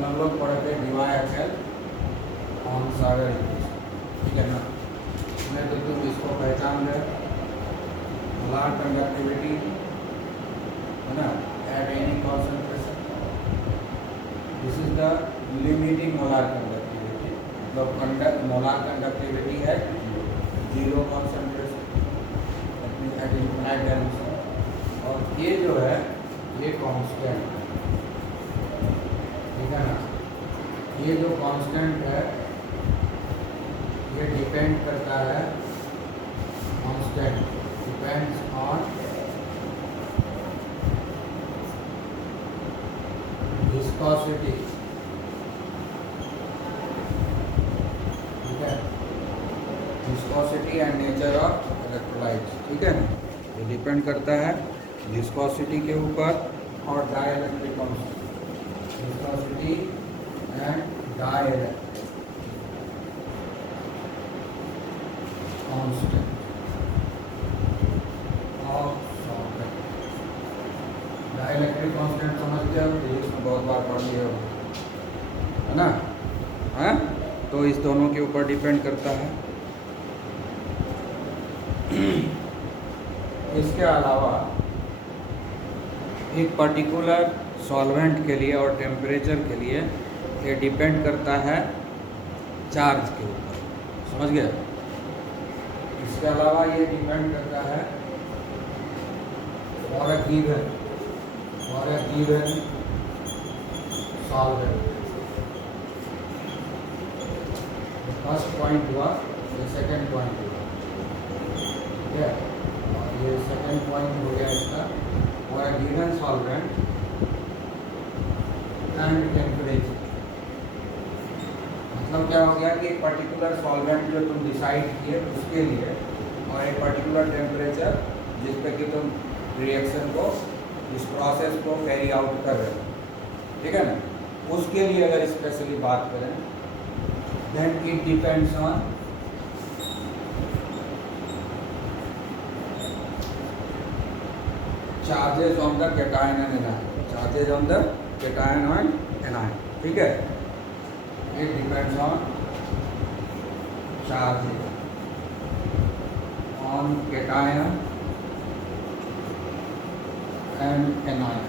कल हम लोग पढ़े थे DyHL ऑन सागर इक्वेशन, ठीक है ना। इसमें तो तुम इसको पहचान रहे, मोलार कंडक्टिविटी है ना, at any concentration, this is the limiting molar conductivity, मतलब मोलार कंडक्टिविटी है zero concentration eight infinite dimension, और ये जो है ये कांस्टेंट है, ठीक है ना। ये जो कांस्टेंट है ये डिपेंड करता है, कांस्टेंट डिपेंड्स ऑन विस्कोसिटी, ठीक है, viscosity and nature of electrolytes, ठीक है ना। ये डिपेंड करता है विस्कोसिटी के ऊपर और dielectric constant, viscosity and dielectric constant of solid. Dielectric constant समझते हो, फिजिक्स में बहुत बार पढ़ लिए हो, है ना, है। तो इस दोनों के ऊपर डिपेंड करता है। इसके अलावा एक पर्टिकुलर सॉल्वेंट के लिए और टेम्परेचर के लिए ये डिपेंड करता है चार्ज के ऊपर, समझ गए। इसके अलावा ये डिपेंड करता है for a given solvent. First point हुआ, ये सेकंड पॉइंट हुआ, ठीक है, और ये सेकंड पॉइंट हो गया इसका, for a given solvent and temperature. मतलब क्या हो गया कि एक पर्टिकुलर सॉल्वेंट जो तुम डिसाइड किए उसके लिए और एक पर्टिकुलर टेम्परेचर जिस पे कि तुम रिएक्शन को, इस प्रोसेस को कैरी आउट कर रहे हो, ठीक है ना, उसके लिए अगर स्पेशली बात करें, then it depends on charges on the cation and anion, charges on the cation and anion, ठीक है। It depends on charges on cation and anion.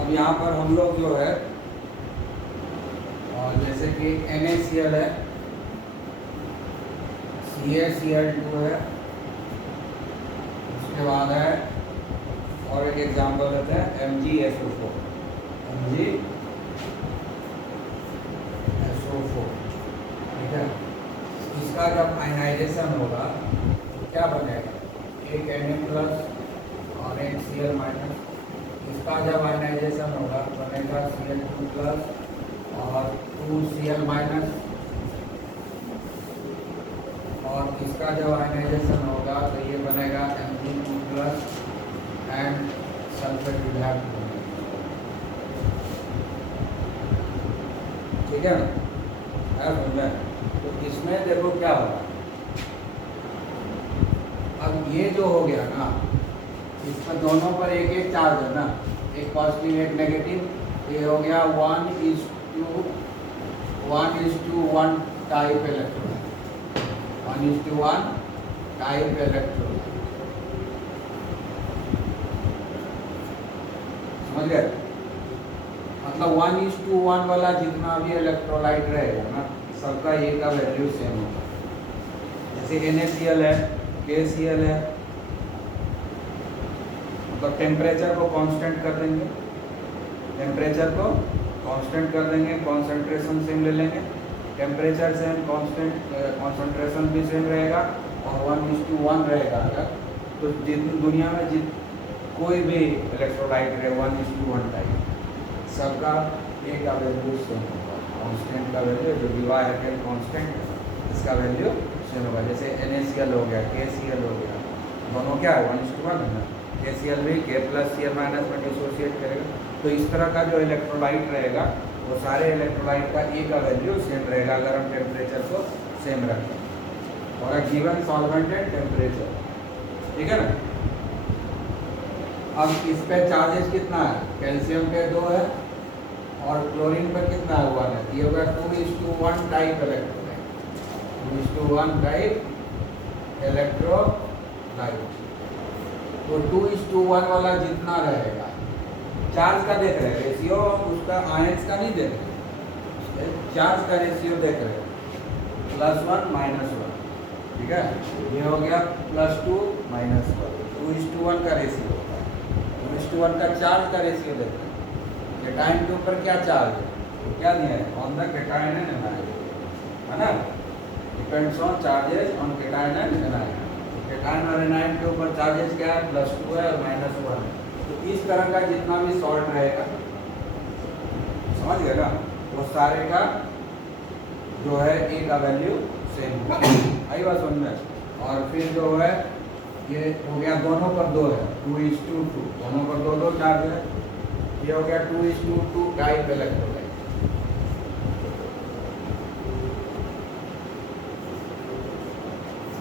अब यहाँ पर हम लोग जो है, और जैसे कि NaCl है, CaCl2 है, उसके बाद है और एक एग्जाम्पल लेते हैं MgSO4, ठीक है। इसका जब आयनाइजेशन होगा तो क्या बनेगा, एक Na+ और एक Cl-। इसका जब आयनाइजेशन होगा बनेगा Cl2+ और 2Cl-, और इसका जब आयनाइजेशन होगा तो ये बनेगा Mg2+ एंड सल्फेट विभाग, ठीक है ना। तो इसमें देखो क्या होगा, अब ये जो हो गया ना, इस पर दोनों पर एक एक चार्ज है ना, एक पॉजिटिव एक नेगेटिव। ये हो गया 1:1 टाइप इलेक्ट्रोलाइट, 1:1 टाइप इलेक्ट्रोलाइट, समझ गए। मतलब 1:1 वाला जितना भी इलेक्ट्रोलाइट रहेगा ना, सबका ये का वैल्यू सेम होगा। जैसे NaCl है, KCl है, मतलब टेम्परेचर को कांस्टेंट कर देंगे, टेम्परेचर को कांस्टेंट कर देंगे, कॉन्सेंट्रेशन सेम ले लेंगे, टेम्परेचर सेम, कांस्टेंट कॉन्सेंट्रेशन भी सेम रहेगा और 1:1 रहेगा। अगर तो दुनिया में कोई भी इलेक्ट्रोलाइट रहे 1:1 टाइप, सबका ए का वैल्यू सेम होगा, कांस्टेंट का वैल्यू जो DyHL कांस्टेंट है इसका वैल्यू सेम होगा। जैसे NaCl हो गया, KCl हो गया, दोनों क्या है 1:1 है ना। KCl भी K प्लस Cl माइनस में डिसोसिएट करेगा। तो इस तरह का जो इलेक्ट्रोलाइट रहेगा वो सारे इलेक्ट्रोलाइट का E का वैल्यू सेम रहेगा अगर हम टेम्परेचर को सेम रखें और गिवन सॉल्वेंट एंड टेम्परेचर, ठीक है ना। अब इस पे चार्जेस कितना है, कैल्शियम पे 2 है और क्लोरीन पर कितना है 1 है। ये होगा 2:1 टाइप इलेक्ट्रोलाइट, 2:1 टाइप इलेक्ट्रोलाइट। तो 2:1 वाला जितना रहेगा चार्ज का देख रहे हैं रेशियो, उसका आयंस का नहीं देख रहे, चार्ज का रेशियो देख रहे हैं +1 -1, ठीक है। ये हो गया +2 -1, 2:1 का रेशियो होता है। 2:1 का चार्ज का रेशियो देख रहे हैं। केटाइन के ऊपर क्या चार्ज है, तो क्या दिया है on the cation and anion, है ना। Depends on charges on cation and anion. Cation और एनायन के ऊपर चार्जेस क्या है +2 है और -1 है। तो इस तरह का जितना भी सॉल्ट रहेगा, समझ गए ना, वो सारे का जो है ए का वैल्यू सेम आई बात समझ में। और फिर जो है ये हो गया दोनों पर 2 है, 2:2, दोनों पर 2 चार्ज है। ये हो गया 2:2 टाइप इलेक्ट्रोलाइट।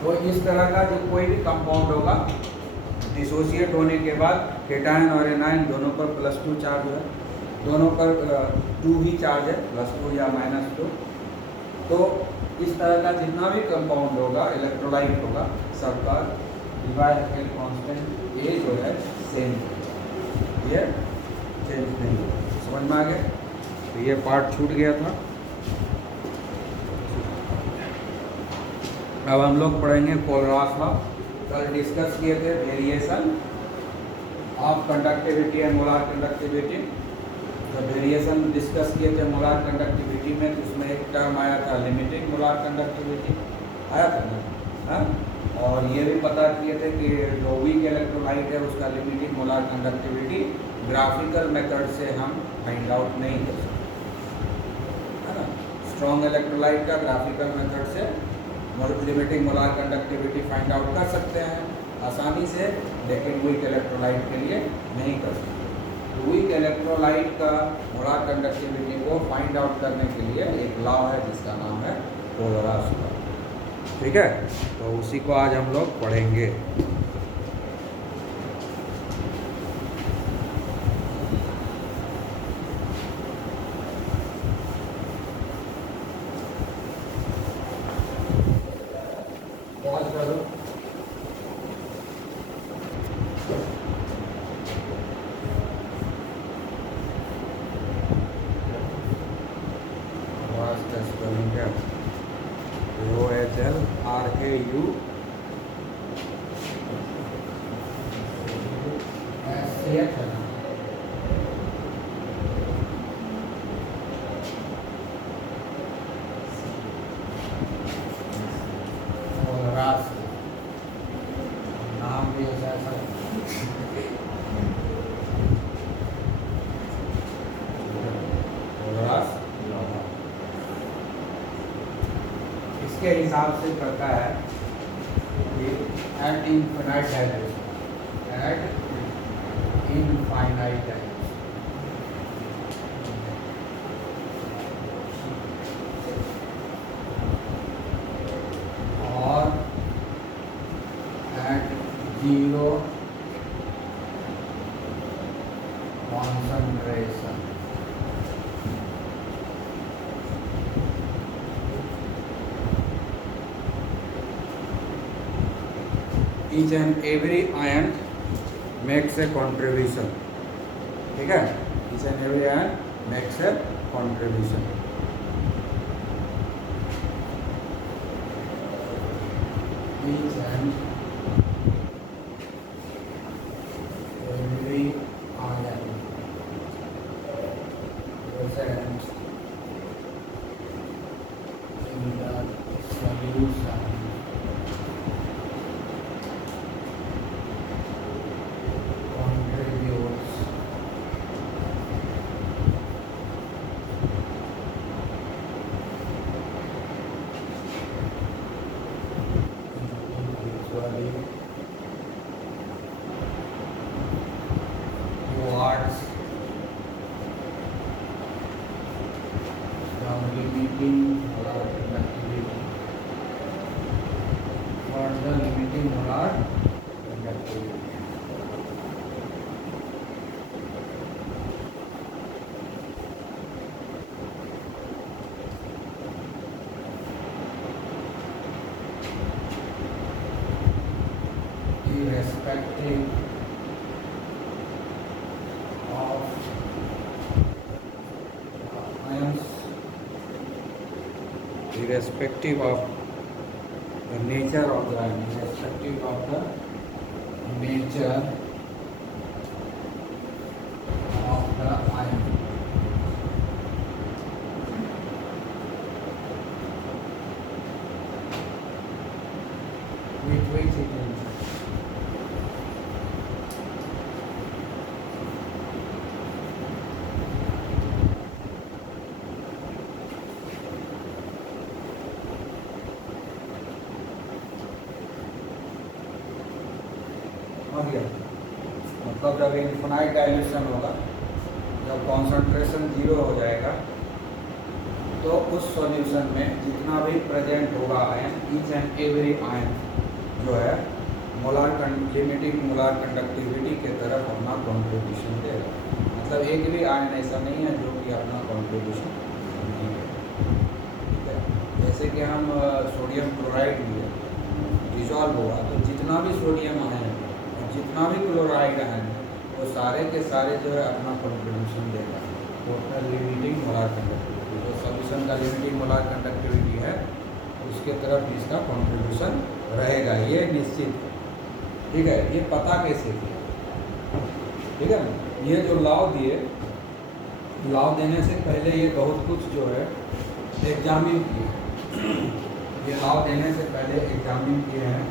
तो इस तरह का जो कोई भी कंपाउंड होगा डिसोसिएट होने के बाद केटायन और एनायन दोनों पर +2 चार्ज है, दोनों पर 2 ही चार्ज है, +2 या -2। तो इस तरह का जितना भी कंपाउंड होगा इलेक्ट्रोलाइट होगा सबका डिवाइड कांस्टेंट ए जो है सेम, ये चेंज नहीं होगा। समझ में आ गया। तो ये पार्ट छूट गया था। अब हम लोग पढ़ेंगे कोलरास लॉ। कल डिस्कस किए थे variation of conductivity and molar conductivity. तो वेरिएशन डिस्कस किए थे मोलार कंडक्टिविटी में, तो उसमें एक टर्म आया था लिमिटिंग मोलार कंडक्टिविटी, आया था ना, हाँ। और ये भी पता किए थे कि जो वीक इलेक्ट्रोलाइट है उसका limiting molar conductivity graphical method से हम फाइंड आउट नहीं कर सकते, है ना। स्ट्रॉन्ग इलेक्ट्रोलाइट का ग्राफिकल मेथड से limiting molar conductivity find out कर सकते हैं आसानी से, लेकिन वीक इलेक्ट्रोलाइट के लिए नहीं कर सकते। तो वीक इलेक्ट्रोलाइट का मोलार कंडक्टिविटी को फाइंड आउट करने के लिए एक लॉ है जिसका नाम है कोलरास लॉ, ठीक है। तो उसी को आज हम लोग पढ़ेंगे। इसके हिसाब से करता है कि eight infinite dimension, eight infinite dimension और eight 0 concentration each and every ion makes a contribution, ठीक है। each and every ion makes a contribution। each and every ion present in the solution contributes study towards the limiting molar conductivity, for the limiting molar conductivity. Irrespective of ions, irrespective of the nature of the ion, irrespective of the nature of the ion. With which it will हो गया। मतलब जब infinite dilution होगा, जब concentration zero हो जाएगा, तो उस सॉल्यूशन में जितना भी प्रेजेंट होगा ion, each and every ion जो है लिमिटिंग मोलार कंडक्टिविटी के तरफ अपना कॉन्ट्रीब्यूशन देगा। मतलब एक भी आयन ऐसा नहीं है जो कि अपना कॉन्ट्रीब्यूशन नहीं देगा। ठीक है, जैसे कि हम सोडियम क्लोराइड लिए डिजॉल्व हुआ, तो जितना भी सोडियम आयन है और जितना भी क्लोराइड आयन है, वो सारे के सारे जो है अपना कॉन्ट्रीब्यूशन देगा टोटल लिमिटिंग मोलार कंडक्टिविटी। जो सॉल्यूशन का लिमिटिंग मोलार कंडक्टिविटी है, उसके तरफ इसका कॉन्ट्रीब्यूशन रहेगा, ये निश्चित है। ठीक है, ये पता कैसे किया? ठीक है, ये जो लॉ दिए, लॉ देने से पहले ये बहुत कुछ जो है एग्जामिन किए। ये लॉ देने से पहले एग्जामिन किए हैं,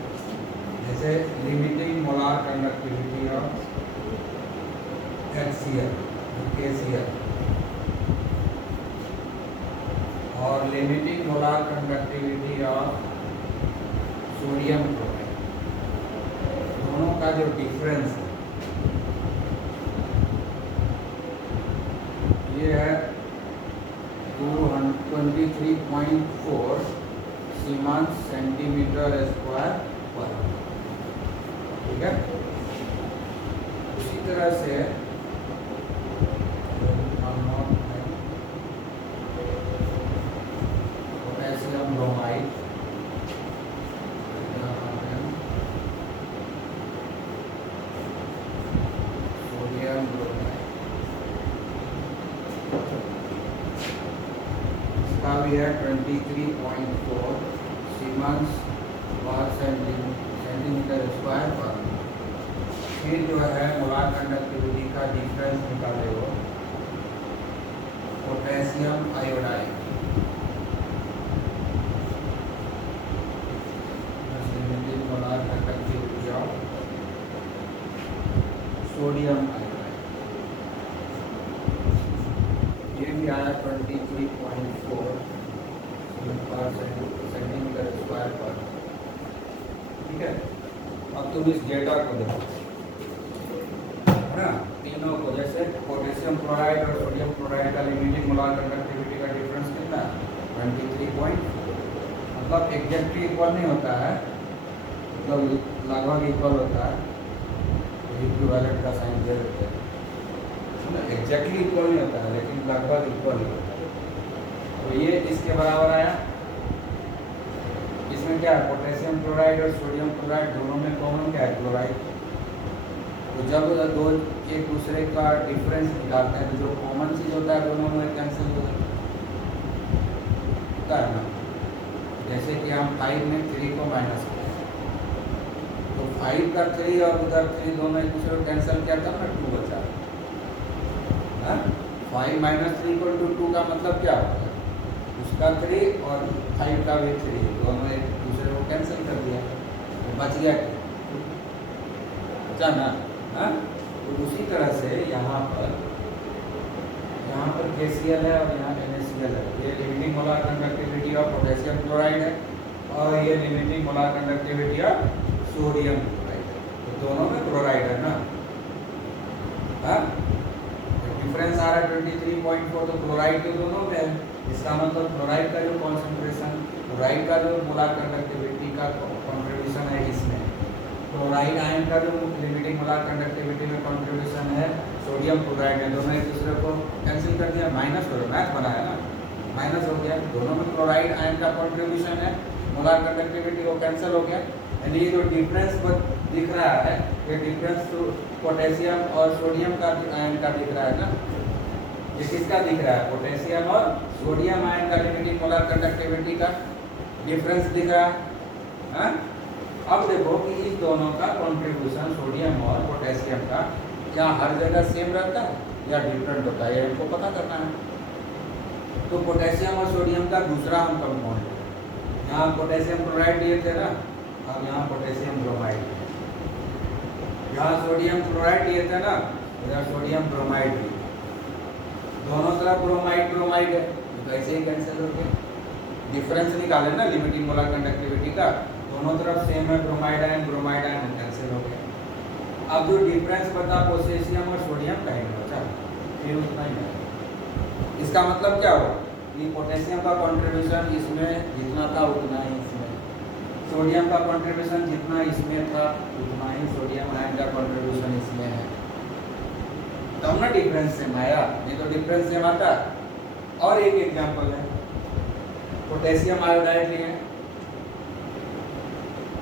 जैसे limiting molar conductivity of HCl, KCl, और limiting molar conductivity of sodium chloride. दोनों का जो डिफरेंस है ये है 23.4 सीमेंस सेंटीमीटर स्क्वायर पर। ठीक है, उसी तरह से पोटेशियम ब्रोमाइड, सोडियम ब्रोमाइड, इसका भी है 23.4 सीमेंस पर सेंटीमीटर स्क्वायर पर। फिर जो है मोलार कंडक्टिविटी का डिफरेंस निकाले हो potassium iodide, molar conductivity of sodium iodide, ये भी आया 23.4 सेंटीमीटर स्क्वायर पर। ठीक है, अब तुम इस डेटा को देखो, है ना, तीनों को, जैसे पोटेशियम क्लोराइड और सोडियम क्लोराइड का लिमिटिंग मोलार कंडक्टिविटी का डिफरेंस कितना है? 23.4। मतलब एग्जैक्टली इक्वल नहीं होता है, मतलब लगभग इक्वल होता है, इक्विवेलेंट का साइन दे देते हैं। एग्जैक्टली इक्वल नहीं होता है, लेकिन लगभग इक्वल ही होता है। तो ये इसके बराबर आया। इसमें क्या है, पोटेशियम क्लोराइड और सोडियम क्लोराइड दोनों में कॉमन क्या है? क्लोराइड। तो जब दो एक दूसरे का डिफरेंस निकालते हैं, तो जो कॉमन चीज़ होता है दोनों में कैंसिल हो जाता है ना। जैसे कि हम 5 में 3 को माइनस करें, तो 5 का 3 और उधर 3 दोनों एक दूसरे को कैंसिल किया था ना, 2 बचा। 5 माइनस 3 इक्वल टू 2 का मतलब क्या होता है? उसका 3 और 5 का भी 3, दोनों एक दूसरे को कैंसिल कर दिया, तो बच गया बचा ना। तो उसी तरह से यहाँ पर KCl है और यहाँ NaCl है। ये limiting molar conductivity of potassium chloride है और ये limiting molar conductivity of sodium chloride है, तो दोनों में क्लोराइड है ना। हाँ, डिफरेंस आ रहा है 23.4, तो क्लोराइड के दोनों में है। इसका मतलब क्लोराइड का जो कॉन्सेंट्रेशन, क्लोराइड का जो मोलर कंडक्टिविटी का कॉन्ट्रीब्यूशन है इसमें, क्लोराइड आयन का जो लिमिटिंग मोलर कंडक्टिविटी में कॉन्ट्रीब्यूशन है सोडियम क्लोराइड में, दोनों एक दूसरे को कैंसिल कर दिया, माइनस करो, मैथ बनाया ना, माइनस हो गया, दोनों में क्लोराइड आयन का कॉन्ट्रीब्यूशन है, मोलर कंडक्टिविटी वो कैंसिल हो गया। यानी ये जो डिफरेंस दिख रहा है, ये डिफरेंस तो पोटेशियम और सोडियम का आयन का दिख रहा है ना, ये किसका दिख रहा है, पोटेशियम और सोडियम आयन का लिमिटिंग मोलर कंडक्टिविटी का डिफरेंस दिख रहा है। हाँ? अब देखो कि इस दोनों का कंट्रीब्यूशन सोडियम और पोटेशियम का क्या हर जगह सेम रहता है या डिफरेंट होता है, ये हमको पता करना है। तो पोटेशियम और सोडियम का दूसरा हम कंपाउंड, यहाँ पोटेशियम क्लोराइड लिए थे ना, अब यहाँ पोटेशियम ब्रोमाइड, यहाँ सोडियम क्लोराइड लिए थे ना, इधर सोडियम ब्रोमाइड लिए, दोनों तरफ ब्रोमाइड ब्रोमाइड है, तो ऐसे ही कैंसिल हो गया। डिफरेंस निकाले ना लिमिटिंग मोलर कंडक्टिविटी का, दोनों तरफ सेम है, ब्रोमाइड आयन कैंसिल हो गया। अब जो डिफरेंस बता पोटेशियम और सोडियम का ही बचा, फिर उतना ही है। इसका मतलब क्या हो कि पोटेशियम का कंट्रीब्यूशन इसमें जितना था उतना ही इसमें, सोडियम का कंट्रीब्यूशन जितना इसमें था उतना ही सोडियम आयन का कंट्रीब्यूशन इसमें है, तब ना डिफरेंस सेम आया, नहीं तो डिफरेंस सेम आता। और एक एग्जांपल है, पोटेशियम आयोडाइड लिए,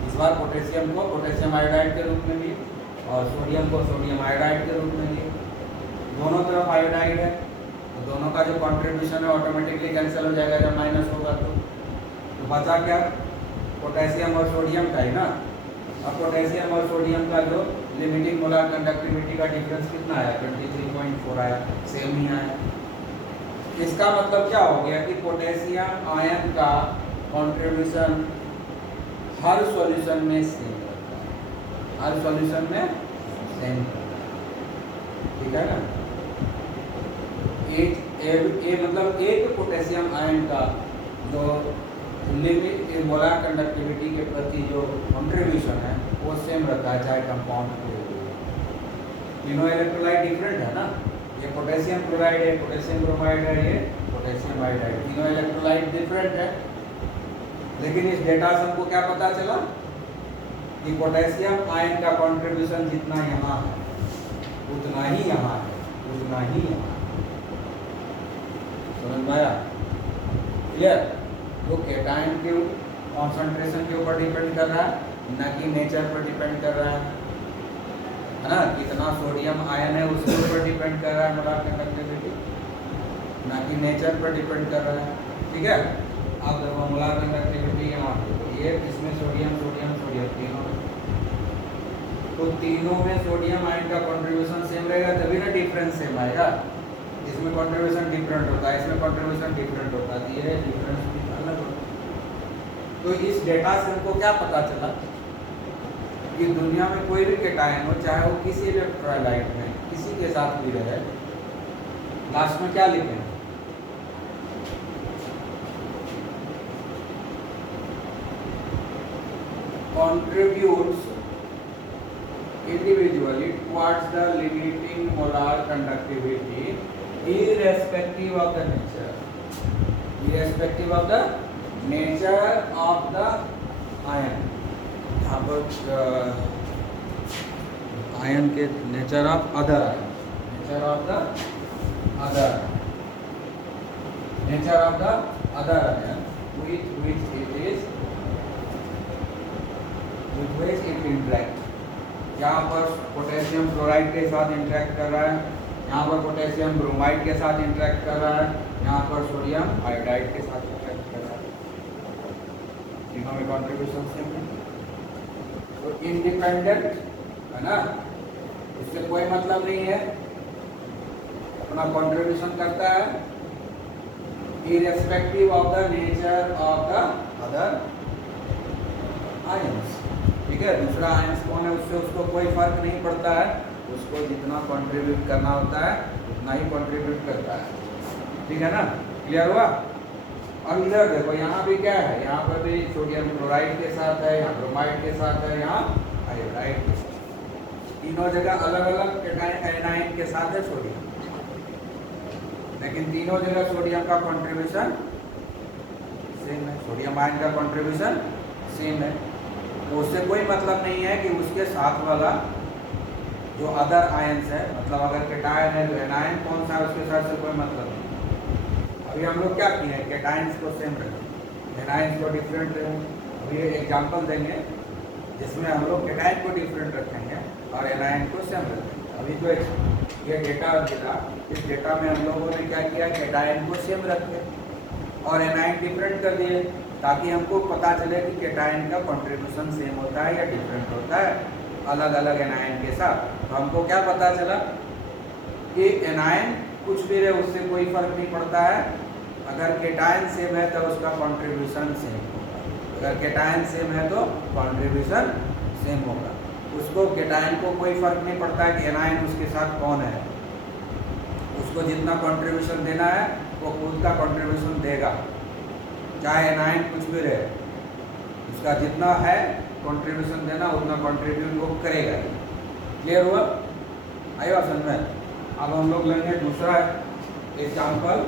इस बार पोटेशियम को पोटेशियम आयोडाइड के रूप में लिए और सोडियम को सोडियम आयोडाइड के रूप में लिए, दोनों तरफ आयोडाइड है, तो दोनों का जो कंट्रीब्यूशन है ऑटोमेटिकली कैंसिल हो जाएगा जब माइनस होगा। तो बचा क्या, पोटेशियम और सोडियम का ही ना। अब पोटेशियम और सोडियम का जो लिमिटिंग मोलर कंडक्टिविटी का डिफरेंस कितना आया, 23.4 आया, सेम ही आया। इसका मतलब क्या हो गया कि पोटेशियम आयन का कंट्रीब्यूशन हर सॉल्यूशन में सेम रहता है, हर सॉल्यूशन में सेम, ठीक है ना। मतलब एक पोटेशियम आयन का जो लिमिट मोलर कंडक्टिविटी के प्रति जो कंट्रीब्यूशन है वो सेम रहता है, चाहे कंपाउंड को। तीनों इलेक्ट्रोलाइट डिफरेंट है ना, ये पोटेशियम क्लोराइड है, पोटेशियम ब्रोमाइड है, ये पोटेशियम आयोडाइड, तीनों इलेक्ट्रोलाइट डिफरेंट है। लेकिन इस डेटा से हमको क्या पता चला कि पोटेशियम आयन का कंट्रीब्यूशन जितना यहाँ है उतना ही यहाँ है, उतना ही यहाँ है। समझ में आया, क्लियर। तो कैटायन के कॉन्सेंट्रेशन के ऊपर डिपेंड कर रहा है, ना कि नेचर पर डिपेंड कर रहा है ना, कितना सोडियम आयन है उसके ऊपर डिपेंड कर रहा है मोलर कंडक्टिविटी, ना कि नेचर पर डिपेंड कर रहा है, ठीक है। अब देखो मोलर कंडक्टिविटी यहाँ ये इसमें सोडियम सोडियम सोडियम तीनों में, तो तीनों में सोडियम आयन का कंट्रीब्यूशन सेम रहेगा तभी ना डिफरेंस सेम आएगा। इसमें कंट्रीब्यूशन डिफरेंट होता है, इसमें कंट्रीब्यूशन डिफरेंट होता है, ये डिफरेंस भी अलग होता है। तो इस डेटा से हमको क्या पता चला कि दुनिया में कोई भी कैटायन हो, चाहे वो किसी इलेक्ट्रोलाइट में किसी के साथ भी रहे, लास्ट में क्या लिखें, contributes individually towards the limiting molar conductivity irrespective of the nature, irrespective of the nature of the ion। यहाँ पर आयन के nature of other ion, nature of the other, nature of the other ion with which it interact. यहाँ पर potassium chloride के साथ interact कर रहा है, यहाँ पर पोटेशियम ब्रोमाइड के साथ इंटरेक्ट कर रहा है, यहाँ पर सोडियम आयोडाइड के साथ इंटरेक्ट कर रहा है, तीनों में कॉन्ट्रीब्यूशन सेम है। तो इंडिपेंडेंट है ना, इससे कोई मतलब नहीं है, अपना कॉन्ट्रीब्यूशन करता है irrespective of the nature of the other ions, ठीक है। दूसरा आयंस कौन है उससे उसको कोई फर्क नहीं पड़ता है, उसको जितना कंट्रीब्यूट करना होता है उतना ही कंट्रीब्यूट करता है, ठीक है ना, क्लियर हुआ। अब इधर देखो, यहाँ भी क्या है, यहाँ पर भी सोडियम क्लोराइड के साथ है, यहाँ ब्रोमाइड के साथ है, यहाँ आयोडाइड के साथ। तीनों जगह अलग अलग एनाइन के साथ है सोडियम, लेकिन तीनों जगह सोडियम का कंट्रीब्यूशन सेम है, सोडियम आयन का कंट्रीब्यूशन सेम है। तो उससे कोई मतलब नहीं है कि उसके साथ वाला जो अदर आयंस है, मतलब अगर केटायन है तो एनायन कौन सा है उसके साथ से कोई मतलब नहीं। अभी हम लोग क्या किए हैं, केटाइंस को सेम रखें, एनाइंस को डिफरेंट रखें। अभी एग्जांपल देंगे जिसमें हम लोग केटाइन को डिफरेंट रखेंगे और एनाइन को सेम रखेंगे। अभी जो ये डेटा मिला, इस डेटा में हम लोगों ने क्या किया, केटाइन को सेम रखे और एनाइन डिफरेंट कर दिए, ताकि हमको पता चले कि केटाइन का कंट्रीब्यूशन सेम होता है या डिफरेंट होता है अलग अलग एनाइन के साथ। तो हमको क्या पता चला कि एनाइन कुछ भी रहे उससे कोई फर्क नहीं पड़ता है, अगर केटाइन सेम है तो उसका कंट्रीब्यूशन सेम होगा। अगर केटाइन सेम है तो कंट्रीब्यूशन सेम होगा। उसको केटाइन को कोई फर्क नहीं पड़ता है कि एनाइन उसके साथ कौन है, उसको जितना कंट्रीब्यूशन देना है वो खुद का कंट्रीब्यूशन देगा, चाहे एनाइन कुछ भी रहे, उसका जितना है कंट्रीब्यूशन देना उतना कंट्रीब्यूट वो करेगा। क्लियर हुआ? आइए समझ में। अब हम लोग लेंगे दूसरा एग्जाम्पल।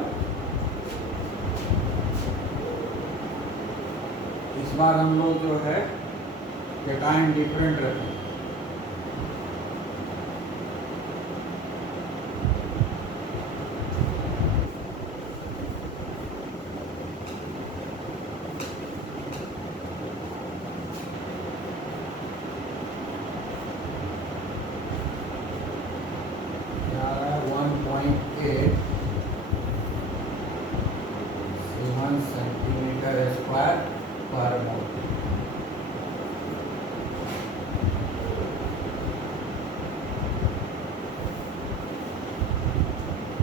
इस बार हम लोग जो है केटाइन डिफरेंट रखें।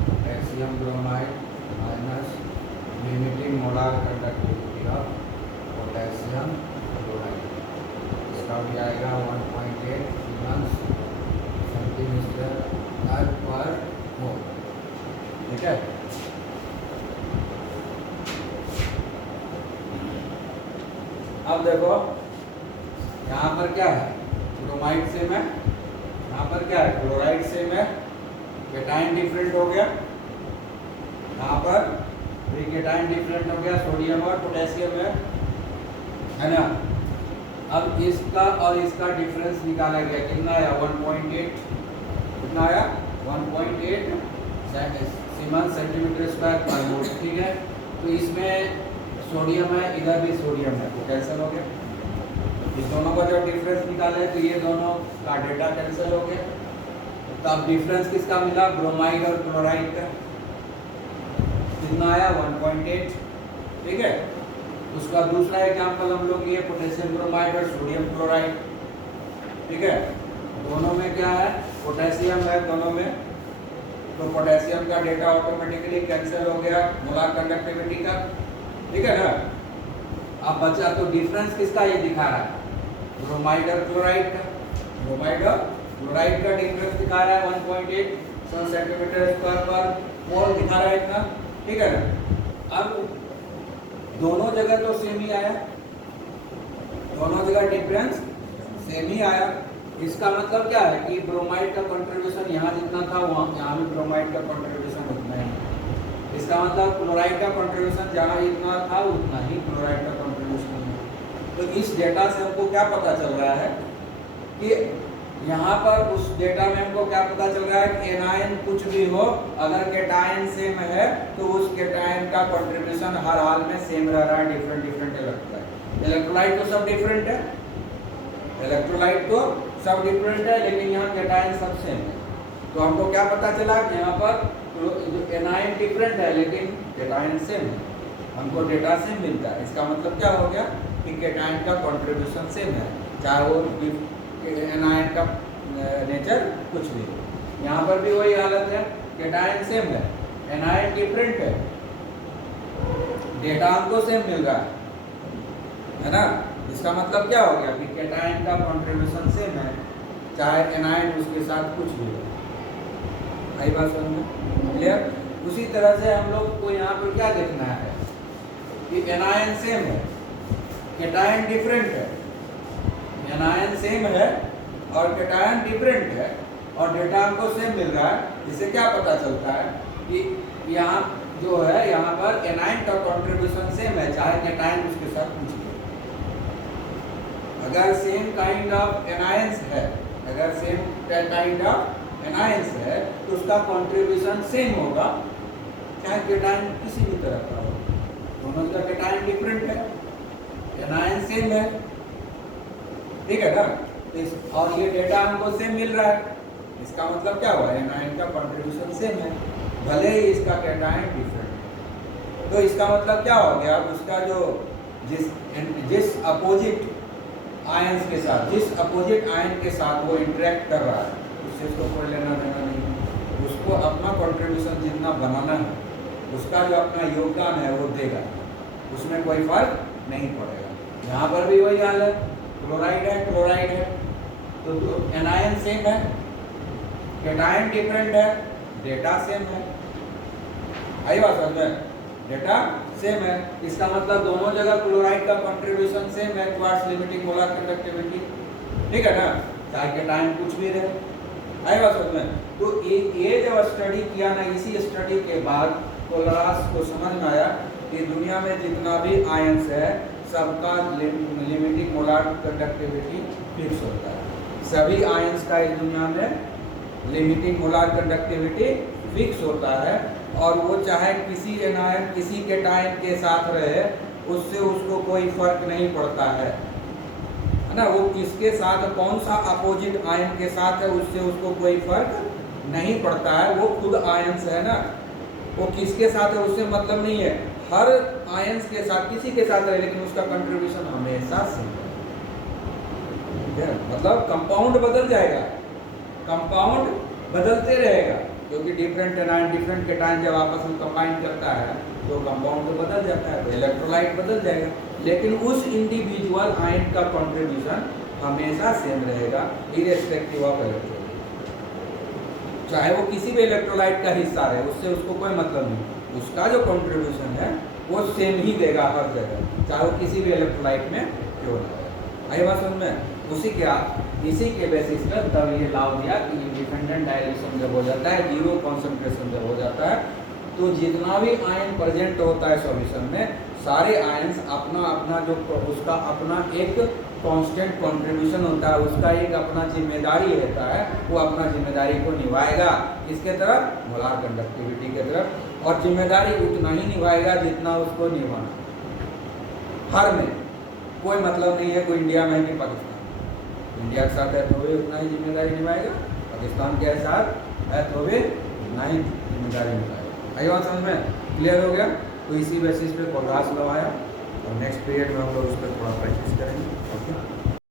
Potassium bromide minus limiting molar conductivity of potassium chloride, इसका भी आएगा 1.8 सीमेंस सेंटीमीटर पर मोल। ठीक है। अब देखो यहाँ पर क्या है, ब्रोमाइड सेम है, यहाँ पर क्या है, क्लोराइड सेम है, केटाइन डिफरेंट हो गया, यहाँ पर भी केटाइन डिफरेंट हो गया, सोडियम और पोटेशियम है ना। अब इसका और इसका डिफरेंस निकाला गया, कितना आया 1.8, कितना आया 1.8 सीमेंस सेंटीमीटर स्क्वायर पर मोल। ठीक है। तो इसमें सोडियम है, इधर भी सोडियम है, तो कैंसिल हो गया। इस दोनों का जब डिफरेंस निकाले तो ये दोनों का डेटा कैंसिल हो गया। तो अब डिफरेंस किसका मिला, ब्रोमाइड और क्लोराइड का, कितना आया 1.8। ठीक है। उसका दूसरा एग्जांपल हम लोग लिए पोटेशियम ब्रोमाइड और सोडियम क्लोराइड। ठीक है। दोनों में क्या है, पोटेशियम है दोनों में, तो पोटेशियम का डेटा ऑटोमेटिकली कैंसिल हो गया मोलार कंडक्टिविटी का। ठीक है ना। अब बचा तो डिफरेंस किसका ये दिखा रहा है, ब्रोमाइड और क्लोराइड का। ब्रोमाइड और क्लोराइड का डिफरेंस दिखा रहा है 1.8 सेंटीमीटर स्क्वायर पर मोल दिखा रहा है इतना। ठीक है ना। अब दोनों जगह तो सेम ही आया, दोनों जगह डिफरेंस सेम ही आया। इसका मतलब क्या है कि ब्रोमाइड का कंट्रीब्यूशन यहाँ जितना था वहाँ यहाँ भी ब्रोमाइड का कंट्रीब्यूशन उतना ही। इसका मतलब क्लोराइड का कंट्रीब्यूशन जहाँ इतना था उतना ही क्लोराइड का कंट्रीब्यूशन है। तो इस डेटा से हमको क्या पता चल रहा है कि यहाँ पर उस डेटा में हमको क्या पता चल रहा है कि एनायन कुछ भी हो, अगर केटायन सेम है तो उस केटायन का कंट्रीब्यूशन हर हाल में सेम रह रहा है, डिफरेंट डिफरेंट लगता है। इलेक्ट्रोलाइट तो सब डिफरेंट है, इलेक्ट्रोलाइट तो सब डिफरेंट है, लेकिन यहाँ केटायन सब सेम है। तो हमको क्या पता चला कि यहाँ पर एनायन डिफरेंट है लेकिन केटायन सेम है, हमको डेटा सेम मिलता है। इसका मतलब क्या हो गया कि केटायन का कंट्रीब्यूशन सेम है, चाहे वो एनायन का नेचर कुछ भी। यहाँ पर भी वही हालत है, केटायन सेम है, एनायन डिफरेंट है, डेटा हमको सेम मिल रहा है ना। इसका मतलब क्या हो गया कि केटायन का कंट्रीब्यूशन सेम है, चाहे एनायन उसके साथ कुछ भी हो। आई बात समझ में? क्लियर? उसी तरह से हम लोग को यहाँ पर क्या देखना है कि एनायन सेम है, कैटायन डिफरेंट है, एनायन सेम है और कैटायन डिफरेंट है और डेटा हमको सेम मिल रहा है, इससे क्या पता चलता है कि यहाँ जो है यहाँ पर एनायन का कंट्रीब्यूशन सेम है, चाहे कैटायन उसके साथ कुछ भी। अगर सेम काइंड ऑफ एनायंस है, अगर सेम काइंड ऑफ एनायंस है तो उसका कंट्रीब्यूशन सेम होगा, चाहे कैटायन किसी भी तरह का हो। दोनों का कैटायन डिफरेंट है, एनायन सेम है, ठीक है ना। और ये डेटा हमको सेम मिल रहा है, इसका मतलब क्या हुआ, एनायन का कंट्रीब्यूशन सेम है, भले ही इसका कैटायन डिफरेंट है। तो इसका मतलब क्या हो गया, उसका जो जिस अपोजिट आयंस के साथ, जिस अपोजिट आयन के साथ वो इंटरेक्ट कर रहा है उससे उसको कोई लेना देना नहीं, उसको अपना कंट्रीब्यूशन जितना बनाना है, उसका जो अपना योगदान है वो देगा, उसमें कोई फर्क नहीं पड़ेगा। यहाँ पर भी वही हाल है, क्लोराइड है, क्लोराइड है तो एनायन सेम है, कैटायन डिफरेंट है, डेटा सेम है। आई बात समझ में, डेटा सेम है, इसका मतलब दोनों जगह क्लोराइड का कंट्रीब्यूशन सेम है टुवर्ड्स लिमिटिंग मोलर कंडक्टिविटी, ठीक है ना, चाहे कैटायन कुछ भी रहे। आई बात समझ में। तो ये जब स्टडी किया ना, इसी स्टडी के बाद कोलरास को समझ में आया कि दुनिया में जितना भी आयंस है सबका लिमिटिंग मोलर कंडक्टिविटी फिक्स होता है, सभी आयंस का इस दुनिया में लिमिटिंग मोलर कंडक्टिविटी फिक्स होता है और वो चाहे किसी एनायन किसी कैटायन के साथ रहे उससे उसको कोई फर्क नहीं पड़ता है ना, वो किसके साथ कौन सा अपोजिट आयन के साथ है उससे उसको कोई फर्क नहीं पड़ता है, वो खुद आयंस है ना, वो किसके साथ है उससे मतलब नहीं है, हर आयंस के साथ किसी के साथ रहे लेकिन उसका कंट्रीब्यूशन हमेशा सेम है। मतलब कंपाउंड बदल जाएगा, कंपाउंड बदलते रहेगा क्योंकि डिफरेंट एनायन डिफरेंट कैटायन जब आपस में कंबाइन करता है तो कंपाउंड तो बदल जाता है, तो इलेक्ट्रोलाइट बदल जाएगा, लेकिन उस इंडिविजुअल आयन का कंट्रीब्यूशन हमेशा सेम रहेगा इरेस्पेक्टिव ऑफ इलेक्ट्रोलाइट, चाहे वो किसी भी इलेक्ट्रोलाइट का हिस्सा रहे उससे उसको कोई मतलब नहीं, उसका जो कंट्रीब्यूशन है वो सेम ही देगा हर जगह, चाहे वो किसी भी इलेक्ट्रोलाइट में क्यों ना हो। आई बात समझ में। इसी के बेसिस पर तब ये लाव दिया कि इंडिपेंडेंट डाइल्यूशन जब हो जाता है, जीरो कॉन्सेंट्रेशन जब हो जाता है तो जितना भी आयन प्रेजेंट होता है सॉल्यूशन में, सारे आयंस अपना अपना जो उसका अपना एक कांस्टेंट कंट्रीब्यूशन होता है, उसका एक अपना जिम्मेदारी रहता है, वो अपना जिम्मेदारी को निभाएगा किसके तरफ, मोलार कंडक्टिविटी के तरफ, और जिम्मेदारी उतना ही निभाएगा जितना उसको निभाना। हर में कोई मतलब नहीं है कोई इंडिया में कि पाकिस्तान, इंडिया के साथ है तो भी उतना ही जिम्मेदारी निभाएगा, पाकिस्तान के साथ है तो भी उतना ही जिम्मेदारी निभाएगा। आई बात समझ में, क्लियर हो गया। तो इसी बेसिस पे कोलरास लॉ आया और नेक्स्ट पीरियड में हम लोग उस पर थोड़ा प्रैक्टिस करेंगे। ओके।